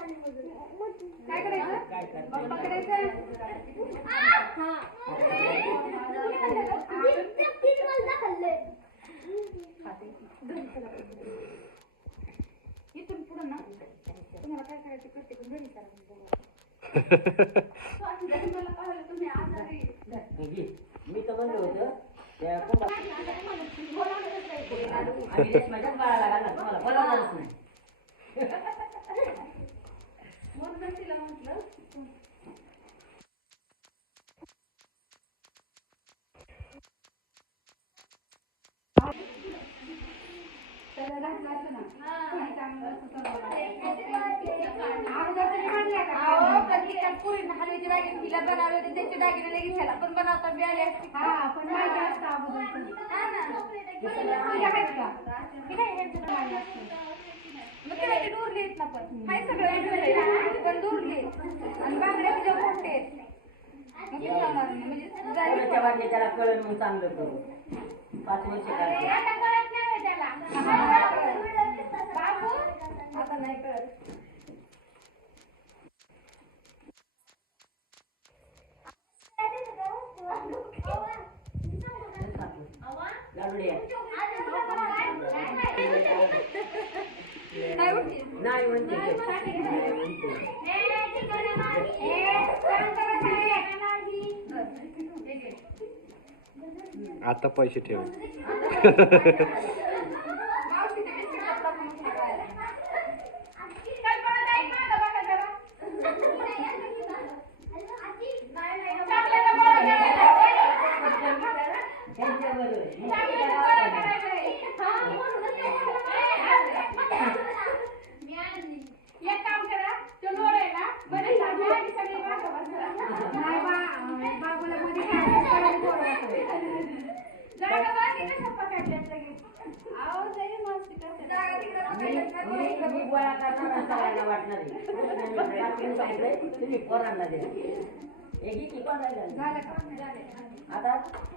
काय करायचं? पप्पा करायचं. इथून पुढं ना तुम्हाला काय करायचं करते पण घरी करा. मी तर म्हणलं होतं त्या माझ्याच बाळाला घालणार तुम्हाला बोलावणारच नाही. म्हणून तिला म्हटलं तिला बनवलं होते त्याचे दागिने लगेच ह्याला पण बनवता बी आले असते. पण माहिती असतं अगोदर. मग ते माहिती दूरले येत ना पण हाय सगळं पण दूरले आणि बांगड्या तुझ्या मोठे आहेत. मग ते लावणार नाही म्हणजे त्याला कळण मग चांगलं करू 5 वर्ष काढते. आता कळत नाही त्याला. बाबू आता नाही कळत. नाही म्हणते आता पैसे ठेव. वाटणार